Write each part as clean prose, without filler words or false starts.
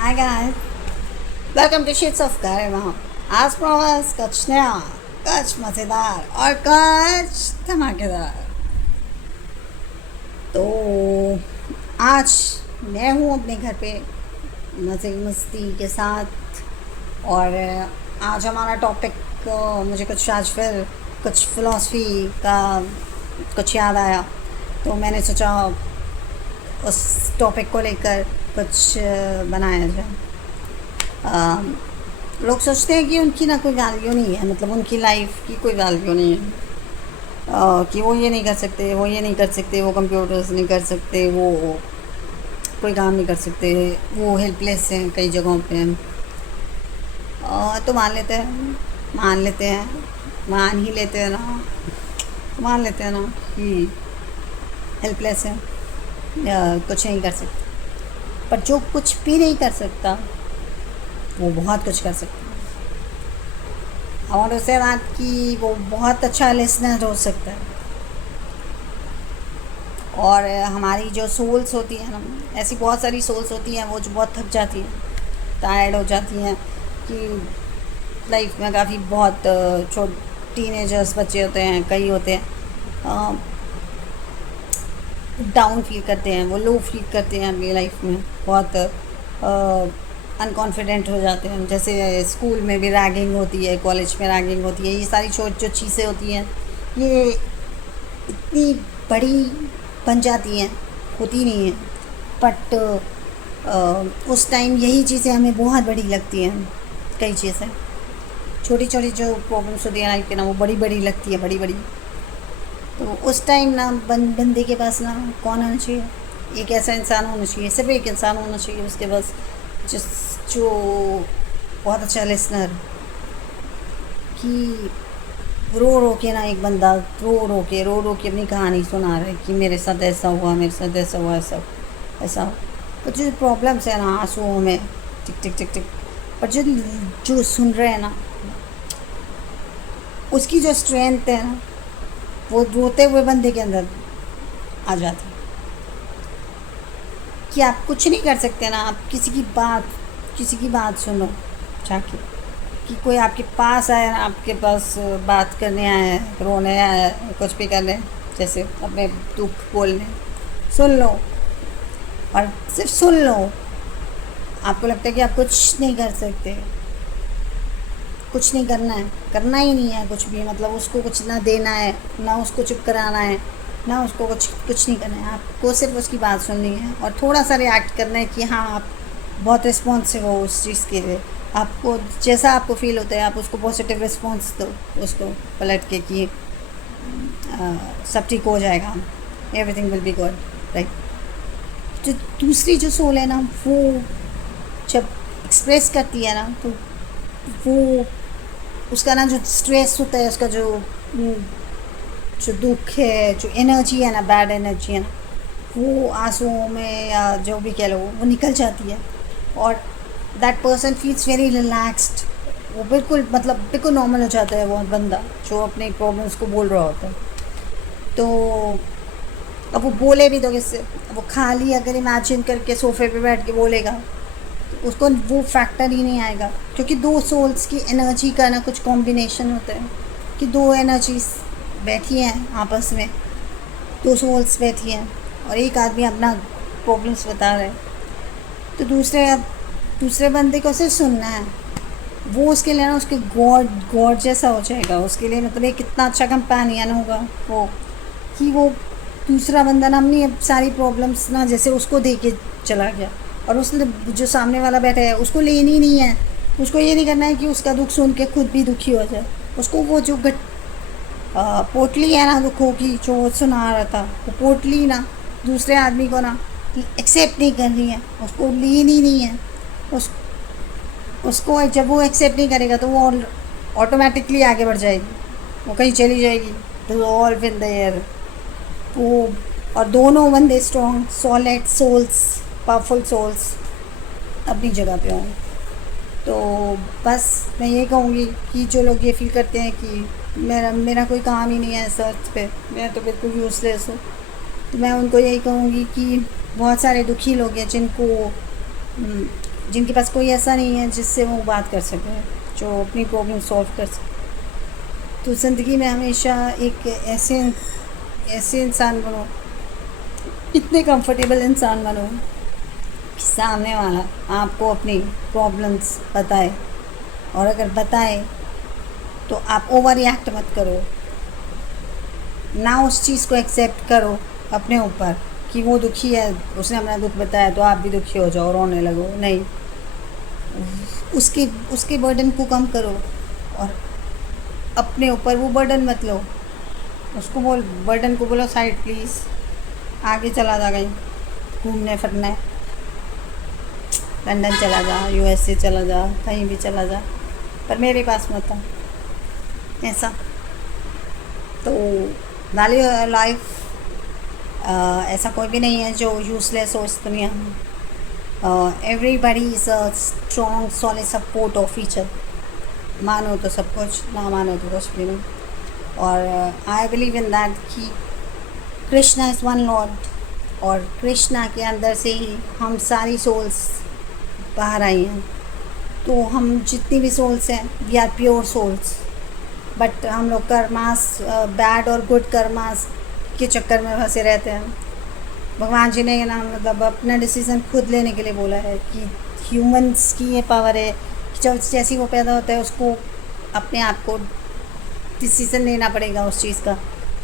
Hi guys, welcome to Shades of Karma. आज प्रवास कुछ नया, कुछ मज़ेदार और कुछ धमाकेदार। तो आज मैं हूँ अपने घर पे मज़े मस्ती के साथ और आज हमारा टॉपिक मुझे कुछ आज फिर कुछ फ़िलॉसफी का कुछ याद आया, तो मैंने सोचा उस टॉपिक को लेकर कुछ बनाया जाए। लोग सोचते हैं कि उनकी ना कोई वैल्यू नहीं है, मतलब उनकी लाइफ की कोई वैल्यू नहीं है, कि वो ये नहीं कर सकते, वो ये नहीं कर सकते, वो कंप्यूटर्स नहीं कर सकते, वो कोई काम नहीं कर सकते, वो हेल्पलेस हैं कई जगहों पे। तो मान लेते हैं मान ही लेते हैं ना, मान लेते हैं ना कि हेल्पलेस है, कुछ नहीं कर सकते। पर जो कुछ भी नहीं कर सकता वो बहुत कुछ कर सकता है। और उसे बात कि वो बहुत अच्छा लिसनर हो सकता है। और हमारी जो सोल्स होती है ना, ऐसी बहुत सारी सोल्स होती हैं वो जो बहुत थक जाती हैं, टायर्ड हो जाती हैं, कि लाइफ में काफ़ी बहुत टीनेजर्स बच्चे होते हैं, कई होते हैं डाउन फील करते हैं, वो लो फील करते हैं अपनी लाइफ में, बहुत अनकॉन्फिडेंट हो जाते हैं। जैसे स्कूल में भी रैगिंग होती है, कॉलेज में रैगिंग होती है, ये सारी जो चीज़ें होती हैं ये इतनी बड़ी बन जाती हैं, होती नहीं हैं, बट उस टाइम यही चीज़ें हमें बहुत बड़ी लगती हैं। कई चीज़ें छोटी छोटी जो प्रॉब्लम्स होती हैं लाइफ के ना, वो बड़ी बड़ी लगती है, बड़ी बड़ी। तो उस टाइम ना बंदे के पास ना कौन होना चाहिए, एक ऐसा इंसान होना चाहिए, सिर्फ एक इंसान होना चाहिए उसके पास जो बहुत अच्छा लिसनर, कि रो के ना, एक बंदा रो के अपनी कहानी सुना रहा है कि मेरे साथ ऐसा हुआ, मेरे साथ ऐसा हुआ, ऐसा। तो जो प्रॉब्लम्स है ना आंसुओं में टिक टिक टिक टिक, पर जो सुन रहे हैं ना, उसकी जो स्ट्रेंथ है ना, वो रोते हुए बंदे के अंदर आ जाती है। कि आप कुछ नहीं कर सकते ना, आप किसी की बात सुनो जाके, कि कोई आपके पास आए ना, आपके पास बात करने आए, रोने आए, कुछ भी करने, जैसे अपने दुख बोलने, सुन लो और सिर्फ सुन लो। आपको लगता है कि आप कुछ नहीं कर सकते, कुछ नहीं करना है, करना ही नहीं है कुछ भी, मतलब उसको कुछ ना देना है, ना उसको चुप कराना है, ना उसको कुछ नहीं करना है। आपको सिर्फ उसकी बात सुननी है और थोड़ा सा रिएक्ट करना है कि हाँ आप बहुत रिस्पॉन्सिव हो उस चीज़ के लिए। आपको जैसा आपको फील होता है आप उसको पॉजिटिव रिस्पॉन्स दो, उसको पलट के कि सब ठीक हो जाएगा, everything will be good, right. जो दूसरी जो सोल है ना, वो जब एक्सप्रेस करती है ना, तो वो उसका ना जो स्ट्रेस होता है, उसका जो दुख है, जो एनर्जी है ना, बैड एनर्जी है ना, वो आंसुओं में या जो भी कह लो वो निकल जाती है। और that person feels very relaxed, वो बिल्कुल नॉर्मल हो जाता है वो बंदा जो अपने प्रॉब्लम्स को बोल रहा होता है। तो अब वो बोले भी तो किससे, वो खाली अगर इमेजिन करके सोफे पे बैठ के बोलेगा तो उसको वो फैक्टर ही नहीं आएगा, क्योंकि दो सोल्स की एनर्जी का ना कुछ कॉम्बिनेशन होता है, कि दो एनर्जीज बैठी हैं आपस में, दो सोल्स बैठी हैं और एक आदमी अपना प्रॉब्लम्स बता रहा है, तो दूसरे बंदे को सिर्फ सुनना है। वो उसके लिए ना उसके गॉड जैसा हो जाएगा, उसके लिए मतलब एक कितना अच्छा कंपेनियन होगा वो, कि वो दूसरा बंदा ना अपनी सारी प्रॉब्लम्स ना जैसे उसको दे के चला गया, और उसने जो सामने वाला बैठा है उसको लेनी नहीं है, उसको ये नहीं करना है कि उसका दुख सुन के खुद भी दुखी हो जाए। उसको वो जो पोटली है ना दुखों की, जो वो सुना रहा था, वो पोटली ना दूसरे आदमी को ना एक्सेप्ट नहीं करनी है, उसको लेनी नहीं है। उसको जब वो एक्सेप्ट नहीं करेगा तो वो ऑटोमेटिकली आगे बढ़ जाएगी, वो कहीं चली जाएगी, डिसॉल्व इन द एयर। वो और दोनों बंदे strong solid souls, powerful souls अपनी जगह पे हों। तो बस मैं ये कहूँगी कि जो लोग ये फील करते हैं कि मेरा कोई काम ही नहीं है इस अर्थ पे, मैं तो बिल्कुल यूज़लेस हूँ, तो मैं उनको यही कहूँगी कि बहुत सारे दुखी लोग हैं जिनको जिनके पास कोई ऐसा नहीं है जिससे वो बात कर सके, जो अपनी प्रॉब्लम सॉल्व कर सके। तो ज़िंदगी में हमेशा एक ऐसे ऐसे इंसान बनो, इतने कंफर्टेबल इंसान बनो कि सामने वाला आपको अपनी प्रॉब्लम्स बताए, और अगर बताए तो आप ओवर रिएक्ट मत करो ना, उस चीज़ को एक्सेप्ट करो अपने ऊपर कि वो दुखी है, उसने अपना दुख बताया तो आप भी दुखी हो जाओ, रोने लगो। नहीं, उसके उसके बर्डन को कम करो और अपने ऊपर वो बर्डन मत लो। उसको बोल, बर्डन को बोलो साइड प्लीज़, आगे चला जा, कहीं घूमने फिरने, लंदन चला जा, यूएसए चला जा, कहीं भी चला जा, पर मेरे पास मत आ। ऐसा तो वैल्यू लाइफ, ऐसा कोई भी नहीं है जो यूज़लेस हो इस दुनिया में। Everybody is a strong solid support of each other. मानो तो सब कुछ, ना मानो तो कुछ भी नहीं। और आई बिलीव इन दैट कि कृष्णा इज़ वन लॉर्ड, और कृष्णा के अंदर से ही हम सारी सोल्स बाहर आई हैं। तो हम जितनी भी सोल्स हैं, we are pure souls, but हम लोग कर्मास, बैड और गुड कर्मास के चक्कर में फंसे रहते हैं। भगवान जी ने ना मतलब अपना डिसीज़न खुद लेने के लिए बोला है कि ह्यूमंस की ये पावर है कि जब जैसे वो पैदा होता है उसको अपने आप को डिसीज़न लेना पड़ेगा उस चीज़ का,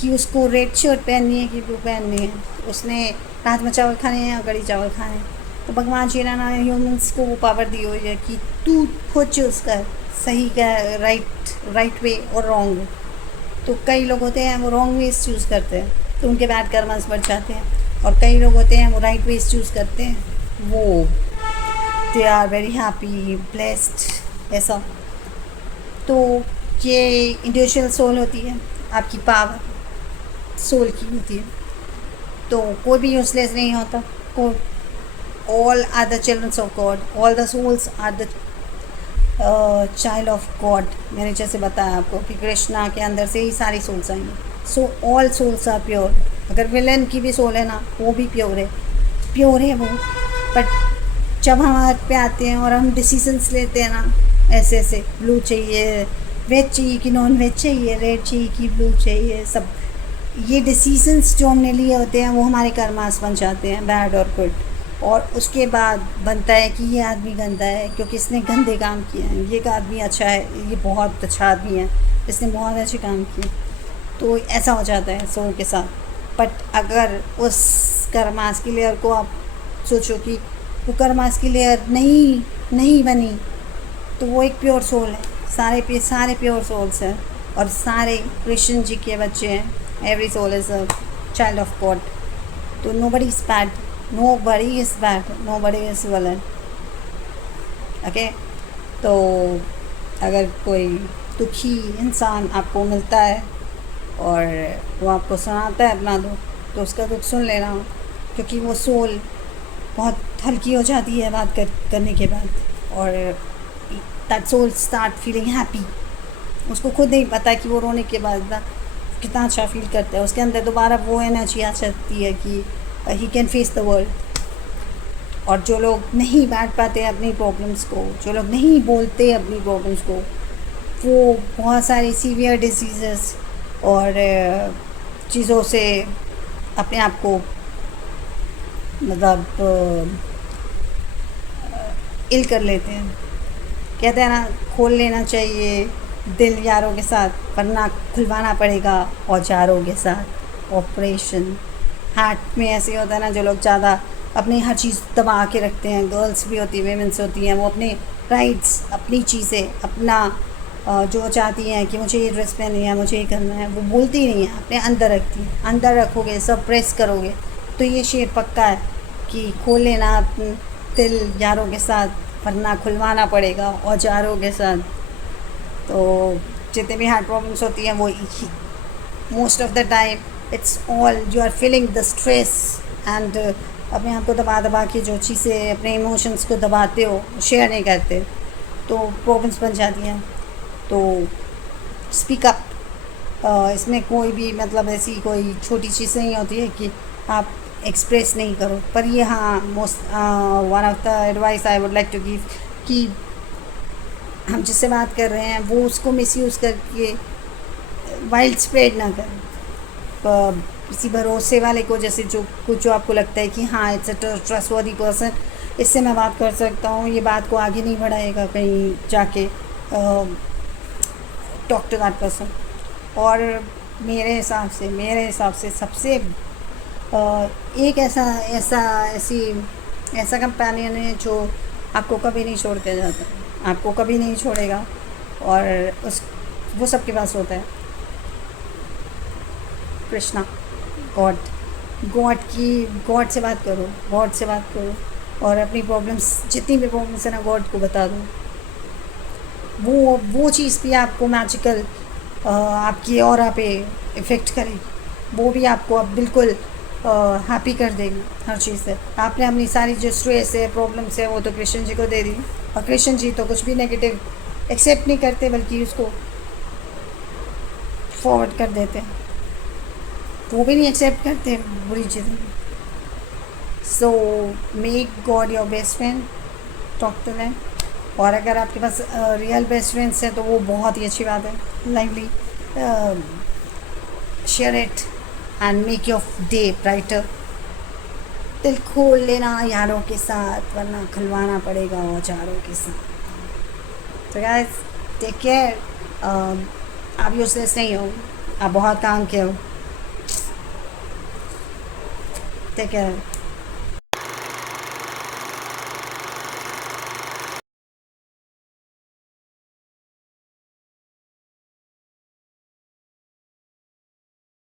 कि उसको रेड शर्ट पहननी है कि ब्लू पहननी है, उसने राजमा चावल खाने हैं या कढ़ी चावल खाने हैं। तो भगवान जी ने ना ह्यूमंस को वो पावर दी हुई है कि तू खुद चूज़ कर, सही का राइट वे और रॉन्ग वे। तो कई लोग होते हैं वो रॉन्ग वेज चूज़ करते हैं तो उनके बैड कर्मस बढ़ जाते हैं, और कई लोग होते हैं वो राइट वेज चूज़ करते हैं, वो they are very happy blessed. ऐसा तो ये इंडिविजुअल सोल होती है, आपकी पावर सोल की होती है। तो कोई भी यूजलेस नहीं होता, को all are the childrens of God, all the souls are the child of God. मैंने जैसे बताया आपको कि कृष्णा के अंदर से ही सारी सोल्स आई हैं। So all souls are pure. अगर विलन की भी सोल है ना, वो भी प्योर है वो। बट जब हम हाथ पे आते हैं और हम डिसीजंस लेते हैं ना, ऐसे ऐसे ब्लू चाहिए, वेज चाहिए कि नॉन वेज चाहिए, रेड चाहिए कि ब्लू चाहिए, सब ये डिसीजंस जो हमने लिए होते हैं वो हमारे कर्मास बन जाते हैं, बैड और गुड। और उसके बाद बनता है कि ये आदमी गंदा है क्योंकि इसने गंदे काम किए हैं, ये आदमी अच्छा है, ये बहुत अच्छा आदमी है, इसने बहुत अच्छे काम किए। तो ऐसा हो जाता है सोल के साथ। बट अगर उस कर्मास की लेयर को आप सोचो कि वो कर्मास की लेयर नहीं बनी, तो वो एक प्योर सोल है। सारे प्योर सोल्स हैं और सारे कृष्ण जी के बच्चे हैं। Every soul is a child of God. तो nobody is bad, nobody is villain। Okay, तो अगर कोई दुखी इंसान आपको मिलता है और वो आपको सुनाता है अपना दुख, तो उसका दुख सुन लेना, क्योंकि वो सोल बहुत हल्की हो जाती है बात करने के बाद, और that soul start feeling happy. उसको खुद नहीं पता कि वो रोने के बाद ना कितना अच्छा फील करता है, उसके अंदर दोबारा वो एनर्जी आ जाती है कि he can face the world. और जो लोग नहीं बांट पाते अपनी प्रॉब्लम्स को, जो लोग नहीं बोलते अपनी प्रॉब्लम्स को, वो बहुत सारी सीवियर डिजीज़ेस और चीज़ों से अपने आप को मतलब इल कर लेते हैं। कहते हैं ना, खोल लेना चाहिए दिल यारों के साथ, वरना खुलवाना पड़ेगा औजारों के साथ। ऑपरेशन हार्ट में ऐसे होता है ना, जो लोग ज़्यादा अपनी हर चीज़ दबा के रखते हैं, गर्ल्स भी होती हैं, वेमेंस होती हैं, वो अपने राइट्स, अपनी चीज़ें, अपना जो चाहती हैं कि मुझे ये ड्रेस पहननी है, मुझे ये करना है, वो बोलती नहीं है, अपने अंदर रखती हैं। अंदर रखोगे, सब प्रेस करोगे, तो ये शेर पक्का है कि खोल लेना अपने दिल यारों के साथ, वरना खुलवाना पड़ेगा औजारों के साथ। तो जितने भी हार्ट प्रॉब्लम्स होती हैं वो most of the time it's all you are feeling the stress and अपने आप को दबा के जो चीज़ें अपने इमोशंस को दबाते हो, शेयर नहीं करते, तो प्रॉब्लम्स बन जाती हैं। तो स्पीक अप। इसमें कोई भी मतलब ऐसी कोई छोटी चीज़ नहीं होती है कि आप एक्सप्रेस नहीं करो। पर ये हाँ, most one of the advice I would like to give कि हम जिससे बात कर रहे हैं वो उसको मिसयूज़ करके वाइल्ड स्प्रेड ना करें। किसी भरोसे वाले को, जैसे जो आपको लगता है कि हाँ इट्स अ ट्रस्टवर्दी पर्सन, इससे मैं बात कर सकता हूँ, ये बात को आगे नहीं बढ़ाएगा कहीं जाके, टॉक टू दैट पर्सन। और मेरे हिसाब से सबसे एक ऐसा कंपेनियन है जो आपको कभी नहीं छोड़ के जाता, आपको कभी नहीं छोड़ेगा, और वो सबके पास होता है, कृष्णा, गॉड। गॉड से बात करो, और अपनी प्रॉब्लम्स, जितनी भी प्रॉब्लम्स है ना, गॉड को बता दो। वो चीज़ भी आपको मैजिकल आपकी ऑरा पे इफ़ेक्ट करेगी, वो भी आपको अब बिल्कुल हैप्पी कर देगी हर चीज़ से। आपने अपनी सारी जो स्ट्रेस है, प्रॉब्लम्स है, वो तो कृष्ण जी को दे दी, और कृष्ण जी तो कुछ भी नेगेटिव एक्सेप्ट नहीं करते, बल्कि उसको फॉरवर्ड कर देते हैं, वो भी नहीं एक्सेप्ट करते बुरी चीज़ें। So make God your best friend, talk to them. और अगर आपके पास रियल बेस्ट फ्रेंड्स हैं तो वो बहुत ही अच्छी बात है, lively share it and make your day brighter. दिल खोल लेना यारों के साथ, वरना खलवाना पड़ेगा औजारों के साथ। तो गाइस, टेक केयर। आप यूजलेस नहीं हो, आप बहुत काम किए हो। Take care.